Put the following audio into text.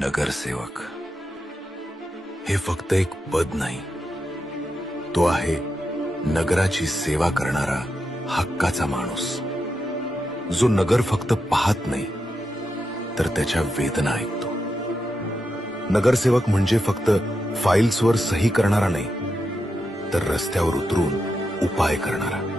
नगरसेवक हे फक्त एक पद नाही, तो आहे नगराची सेवा करणारा हक्काचा माणूस, जो नगर फक्त पाहत नाही तर त्याच्या वेदना ऐकतो. नगरसेवक म्हणजे फक्त फाईल्सवर सही करणारा नाही, तर रस्त्यावर उतरून उपाय करणारा.